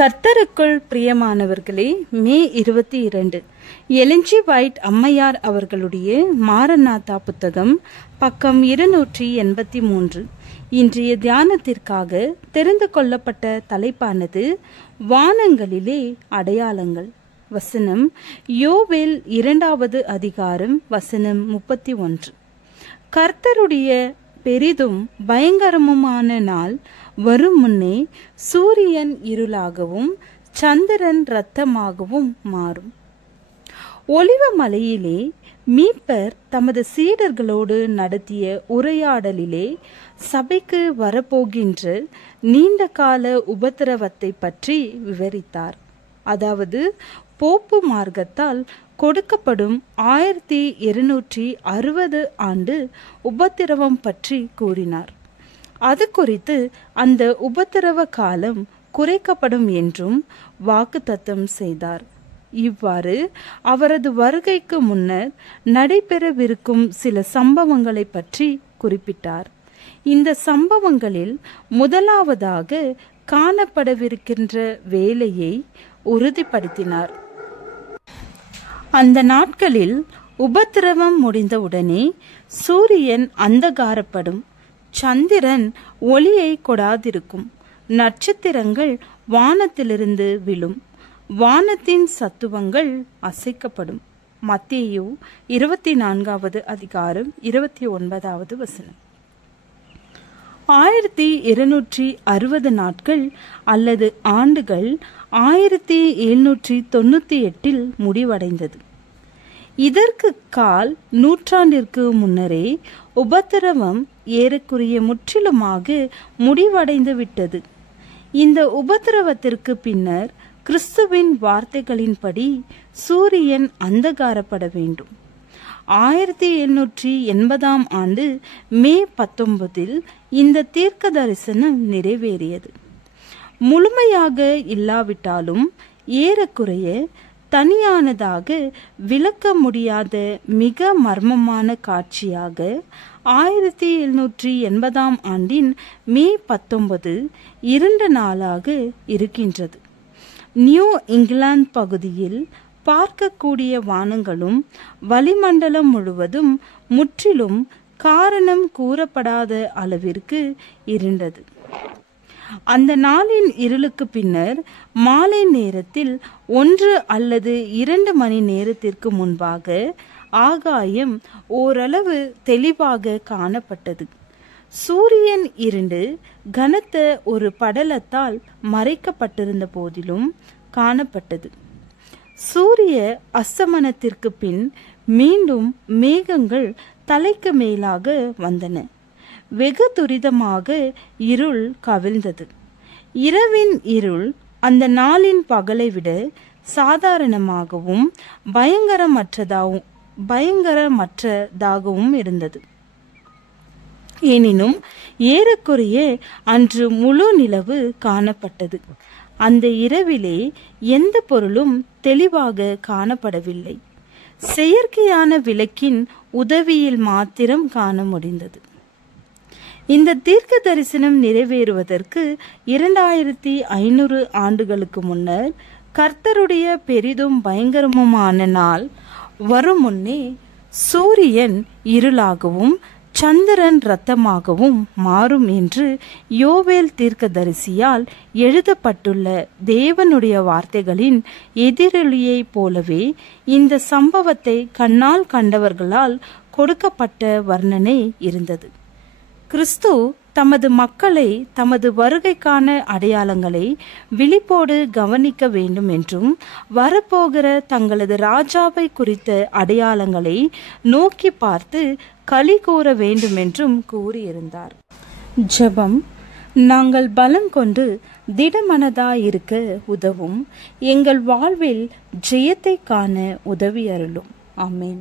கர்த்தருக்குள் பிரியமானவர்களே, மே 22 Elon G white அம்மையார் அவர்களுடைய மாரநாதா புத்தகம், பக்கம் 283. இன்றைய தியானத்திற்காக தெரிந்து கொள்ளப்பட்ட தலைப்பானது வானங்களிலே அடையாளங்கள். வசனம் யோவேல் 2வது அதிகாரம் வசனம் 31. கர்த்தருடைய பெரிதும் பயங்கரமுமான நாள் வரும் முன்னே சூரியன் இருளாகவும் சந்திரன் இரத்தமாகவும் மாறும். ஒலிவ மலையிலே மீட்பர் தமது சீடர்களோடு நடத்திய உரையாடலிலே சபைக்கு வரப்போகின்ற நீண்ட கால உபத்திரவத்தை பற்றி விவரித்தார். அதாவது போப்பு மார்க்கத்தால் கொடுக்கப்படும் 1260 ஆண்டு உபத்திரவம் பற்றி கூறினார். அது குறித்து அந்த உபத்திரவ காலம் குறைக்கப்படும் என்றும் வாக்குத்தத்தம் செய்தார். இவ்வாறு அவரது வருகைக்கு முன்னர் நடைபெறவிருக்கும் சில சம்பவங்களை பற்றி குறிப்பிட்டார். இந்த சம்பவங்களில் முதலாவதாக காணப்படவிருக்கின்ற வேலையை உறுதிப்படுத்தினார். அந்த நாட்களில் உபத்திரவம் முடிந்தவுடனே சூரியன் அந்தகாரப்படும், சந்திரன் ஒளியை கொடாதிருக்கும், நட்சத்திரங்கள் வானத்திலிருந்து விழும், வானத்தின் சத்துவங்கள் அசைக்கப்படும். மத்தேயு 24வது அதிகாரம் 29வது வசனம். 1260 நாட்கள் அல்லது ஆண்டுகள் 1798 முடிவடைந்தது. இதற்கு கால் நூற்றாண்டிற்கு முன்னரே உபத்திரவம் ஏறக்குறைய முற்றிலுமாக முடிவடைந்து விட்டது. இந்த உபத்திரவத்திற்கு பின்னர் கிறிஸ்துவின் வார்த்தைகளின்படி சூரியன் அந்தகாரப்பட வேண்டும். 1780 ஆண்டு மே 19 இந்த தீர்க்க தரிசனம் நிறைவேறியது. முழுமையாக இல்லாவிட்டாலும் ஏறக்குறைய தனியானதாக விளக்க முடியாத மிக மர்மமான காட்சியாக 1780 ஆண்டின் மே 19 2 நாளாக இருக்கின்றது. நியூ இங்கிலாந்து பகுதியில் பார்க்கக்கூடிய வானங்களும் வளிமண்டலம் முழுவதும் முற்றிலும் காரணம் கூறப்படாத அளவிற்கு இருண்டது. அந்த நாளின் இருளுக்கு பின்னர் மாலை நேரத்தில் 1 அல்லது 2 மணி நேரத்திற்கு முன்பாக ஆகாயம் ஓரளவு தெளிவாக காணப்பட்டது. சூரியன் இருண்டு கனத்த ஒரு படலத்தால் மறைக்கப்பட்டிருந்த போதிலும் காணப்பட்டது. சூரிய அஸ்தமனத்திற்கு பின் மீண்டும் மேகங்கள் தலைக்கு மேலாக வந்தன. வெகு துரிதமாக இருள் கவிழ்ந்தது. இரவின் இருள் அந்த நாளின் பகலை விட சாதாரணமாகவும் பயங்கரமற்றதாகவும் இருந்தது. எனினும் ஏறக்குறைய அன்று முழு நிலவு காணப்பட்டது. அந்த இரவிலே எந்த பொருளும் தெளிவாக காணப்படவில்லை. செயற்கையான விளக்கின் உதவியில் மாத்திரம் காண முடிந்தது. இந்த தீர்க்க தரிசனம் நிறைவேறுவதற்கு 2500 ஆண்டுகளுக்கு முன்னர் கர்த்தருடைய பெரிதும் பயங்கரமுமான நாள் வரும் முன்னே சூரியன் இருளாகவும் சந்திரன் இரத்தமாகவும் மாறும் என்று யோவேல் தீர்க்கதரிசியால் எழுதப்பட்டுள்ள தேவனுடைய வார்த்தைகளின் எதிரொலியைப் போலவே இந்த சம்பவத்தை கண்ணால் கண்டவர்களால் கொடுக்கப்பட்ட வர்ணனை இருந்தது. கிறிஸ்து தமது மக்களை தமது வருகைக்கான அடையாளங்களை விழிப்போடு கவனிக்க வேண்டும் என்றும் வரப்போகிற தங்களது ராஜாவை குறித்த அடையாளங்களை நோக்கி பார்த்து களி கூற வேண்டும் என்றும் கூறியிருந்தார். ஜெபம். நாங்கள் பலம் கொண்டு திடமனதாயிருக்க உதவும். எங்கள் வாழ்வில் ஜெயத்தை காண உதவி அருளும். ஆமென்.